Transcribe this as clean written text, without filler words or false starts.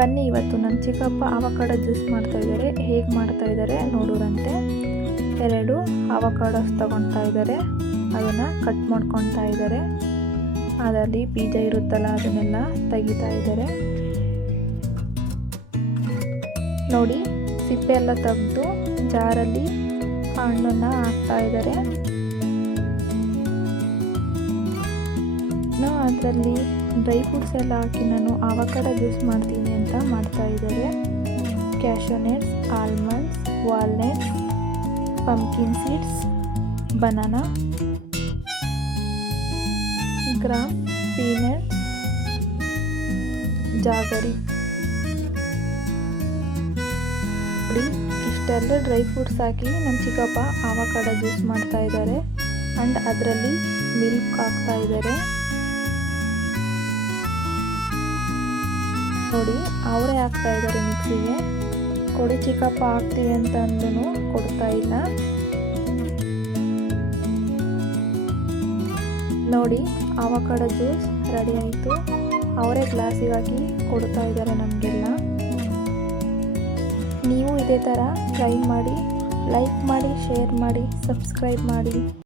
ಬನ್ನಿ ಇವತ್ತು ನನ್ನ ಚಿಕ್ಕಪ್ಪ ಅವಕಾಡೋ ಜ್ಯೂಸ್ ಮಾಡ್ತಾಯಿದ್ದಾರೆ. ಹೇಗೆ ಮಾಡ್ತಾಯಿದ್ದಾರೆ ನೋಡೋರಂತೆ. 2 ಅವಕಾಡೋಸ್ ತಗೊಳ್ತಾ ಇದ್ದಾರೆ, ಅದನ್ನು ಕಟ್ ಮಾಡ್ಕೊತಾ ಇದ್ದಾರೆ. ಅದರಲ್ಲಿ ಬೀಜ ಇರುತ್ತಲ್ಲ ಅದನ್ನೆಲ್ಲ ತೆಗಿತಾ ಇದ್ದಾರೆ. ನೋಡಿ, ಸಿಪ್ಪೆ ಎಲ್ಲ ತೆಗೆದು ಜಾರಲ್ಲಿ ಹಣ್ಣನ್ನು ಹಾಕ್ತಾ ಇದ್ದಾರೆ. ಅದರಲ್ಲಿ ಡ್ರೈ ಫ್ರೂಟ್ಸ್ ಎಲ್ಲ ಹಾಕಿ ನಾನು ಅವಕಾಡೋ ಜ್ಯೂಸ್ ಮಾಡ್ತೀನಿ ಅಂತ ಮಾಡ್ತಾ ಇದ್ದಾರೆ. Cashew nuts, almonds, walnuts, pumpkin seeds, banana, gram, peanuts, jaggery. ಇಷ್ಟೆಲ್ಲ ಡ್ರೈ ಫ್ರೂಟ್ಸ್ ಹಾಕಿ ನಮ್ಮ ಚಿಕ್ಕಪ್ಪ ಅವಕಾಡೋ ಜ್ಯೂಸ್ ಮಾಡ್ತಾ ಇದ್ದಾರೆ. ಆ್ಯಂಡ್ ಅದರಲ್ಲಿ ಮಿಲ್ಕ್ ಹಾಕ್ತಾ ಇದ್ದಾರೆ. ನೋಡಿ, ಅವರೇ ಹಾಕ್ತಾ ಇದ್ದಾರೆ ಮಿಕ್ಸಿಗೆ. ಕೊಡಿ ಚಿಕ್ಕಪ್ಪ ಹಾಕ್ತೀವಿ ಅಂತ ಅಂದ್ರೂ ಕೊಡ್ತಾ ಇಲ್ಲ. ನೋಡಿ, ಅವಕಾಡೋ ಜ್ಯೂಸ್ ರೆಡಿ ಆಯಿತು. ಅವರೇ ಗ್ಲಾಸಿಗೆ ಹಾಕಿ ಕೊಡ್ತಾ ಇದ್ದಾರೆ ನಮಗೆಲ್ಲ. ನೀವು ಇದೇ ಥರ ಟ್ರೈ ಮಾಡಿ, ಲೈಕ್ ಮಾಡಿ, ಶೇರ್ ಮಾಡಿ, ಸಬ್ಸ್ಕ್ರೈಬ್ ಮಾಡಿ.